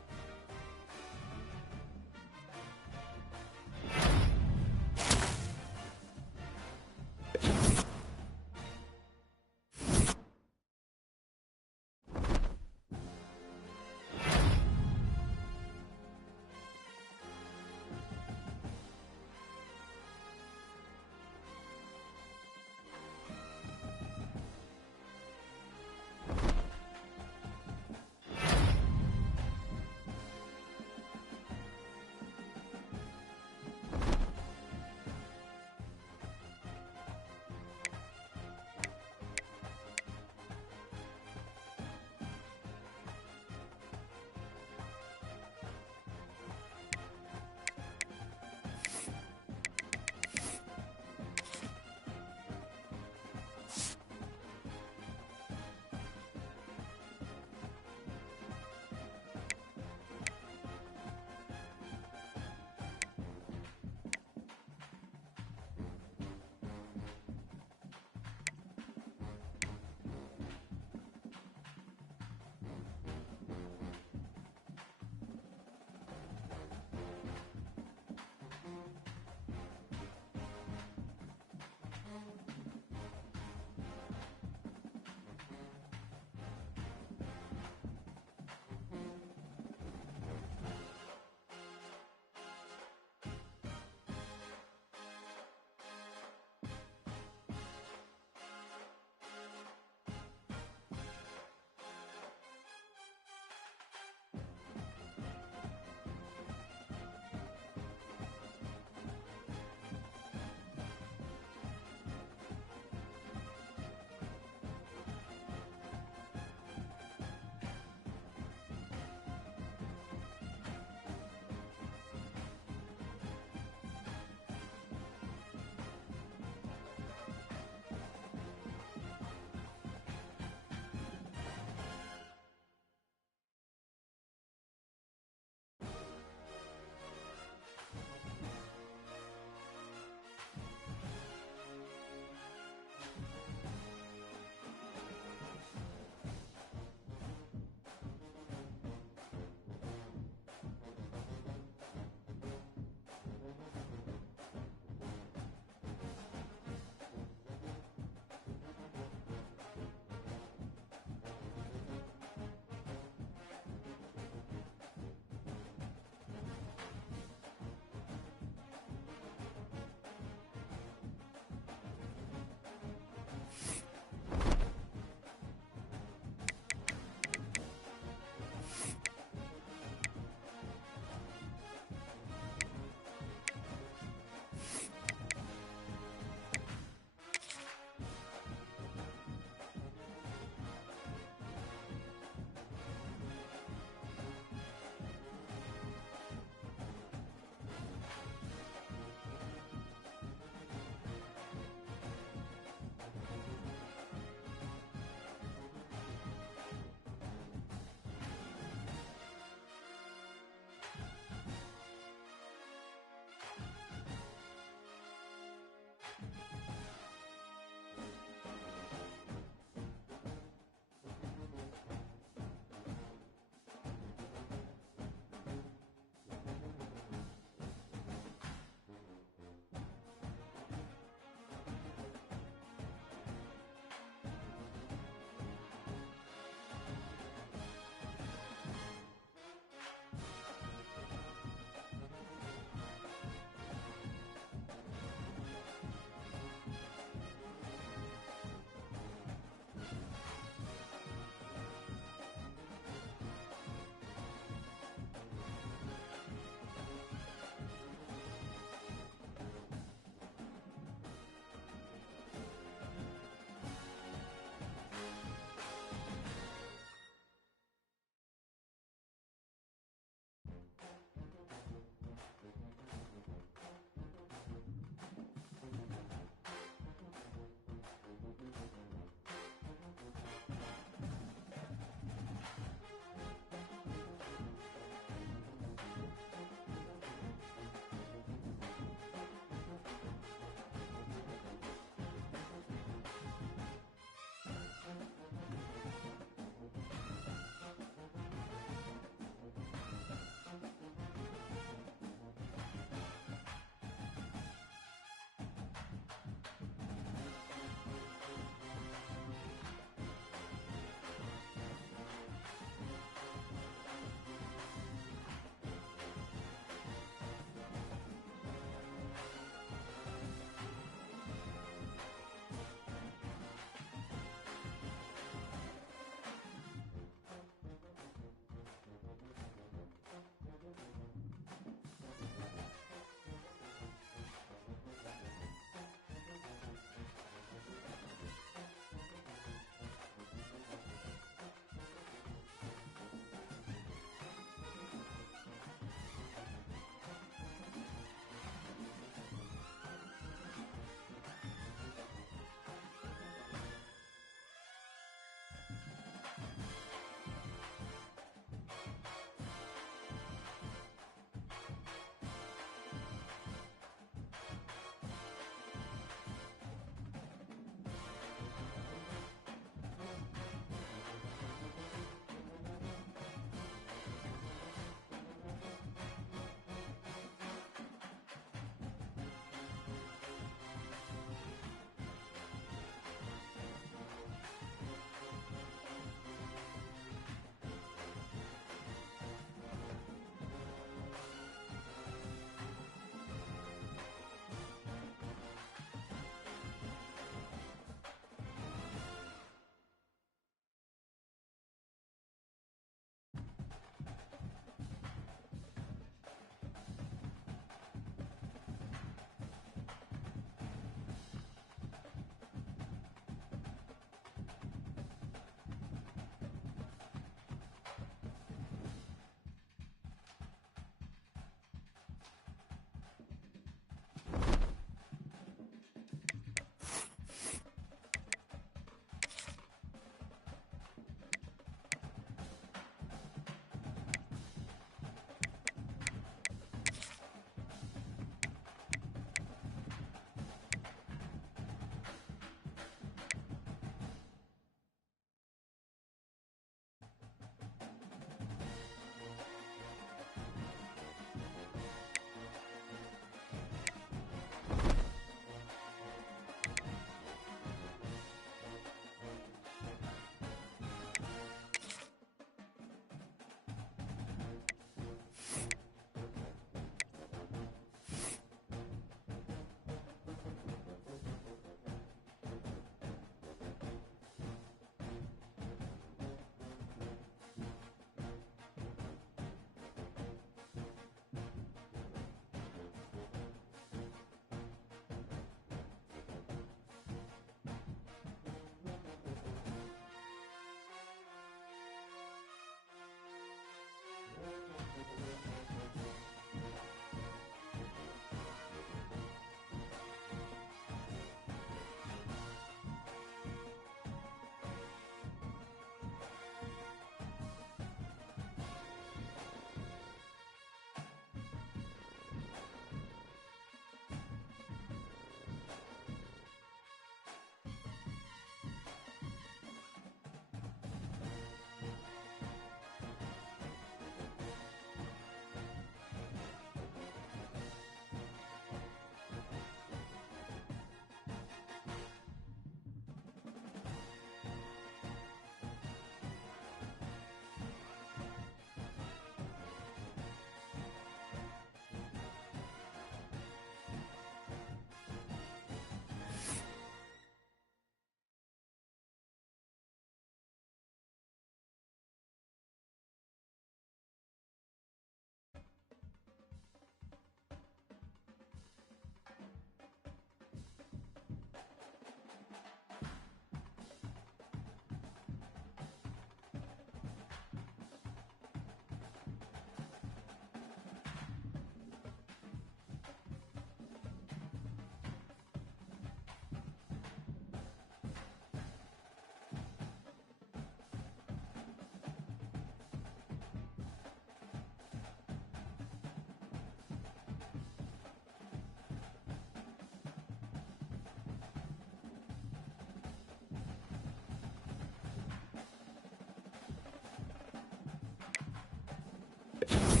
it.